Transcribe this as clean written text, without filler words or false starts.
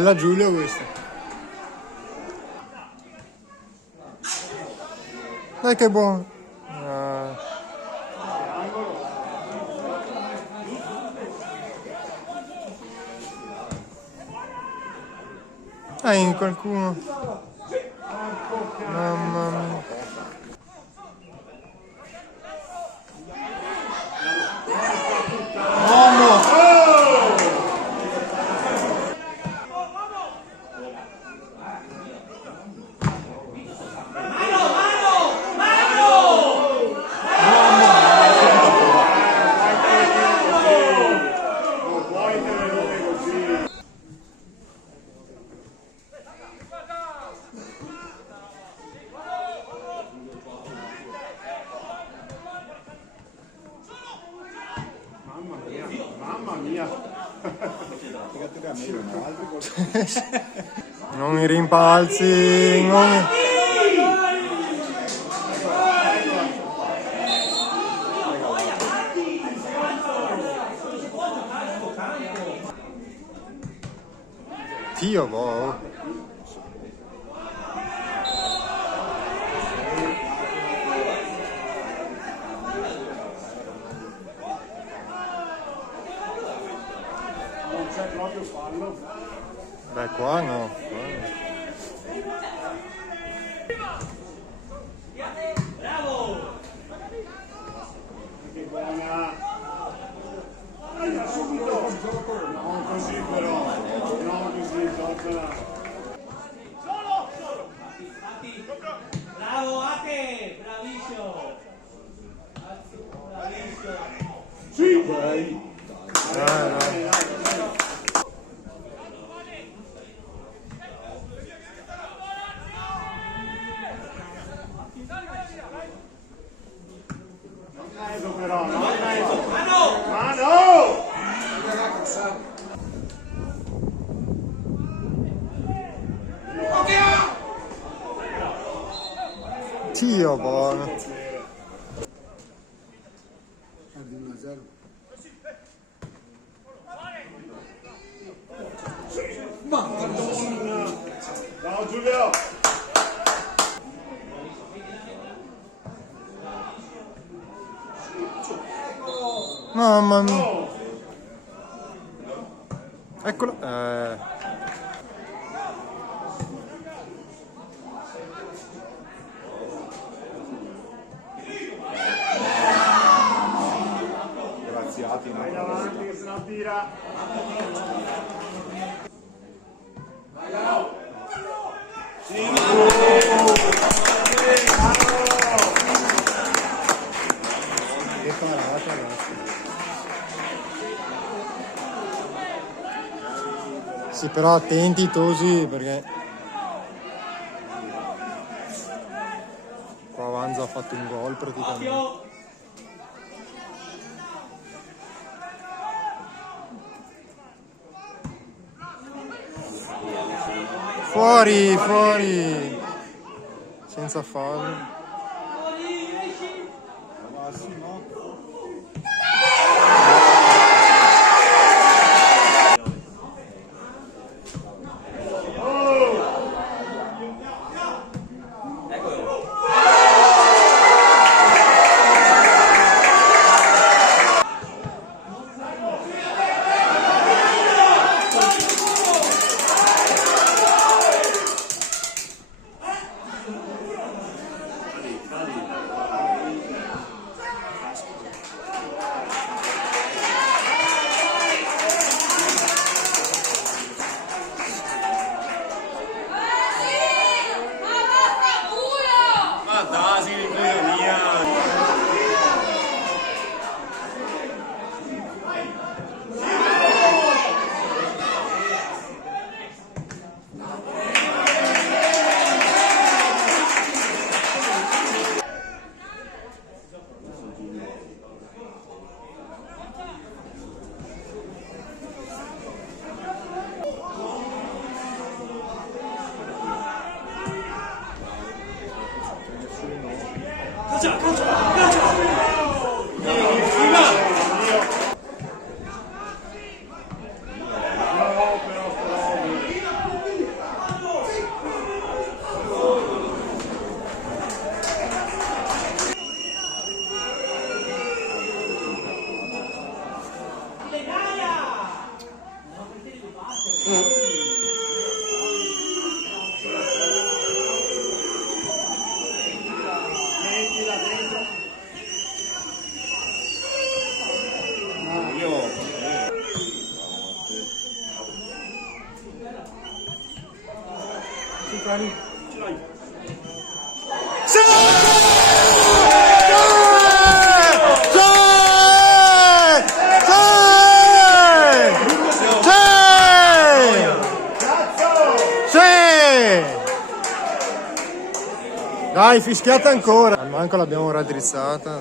Bella Giulio questa. Dai che buono. In qualcuno. Mamma mia. Mamma mia. Non i rimpalzi, non... Dio, boh. Non c'è proprio fallo. Beh, qua no. Bravo! Che buona. Subito. Non così però. Non così, Zozzara. Bravo Ate! Bravissimo! Bravissimo! Sì, dai. Dai. Però, no, Mano! Mano! Dio, buono. Ciao Giulio! Mamma mia. Eccolo. Graziati, vai davanti che se no tira. Che parata, ragazzi. Sì, però attenti Tosi, perché qua Vanza ha fatto un gol praticamente. Fuori, fuori, senza fallo. Dani, ce l'hai. Sì! Dai, fischiata ancora. Al manco l'abbiamo raddrizzata.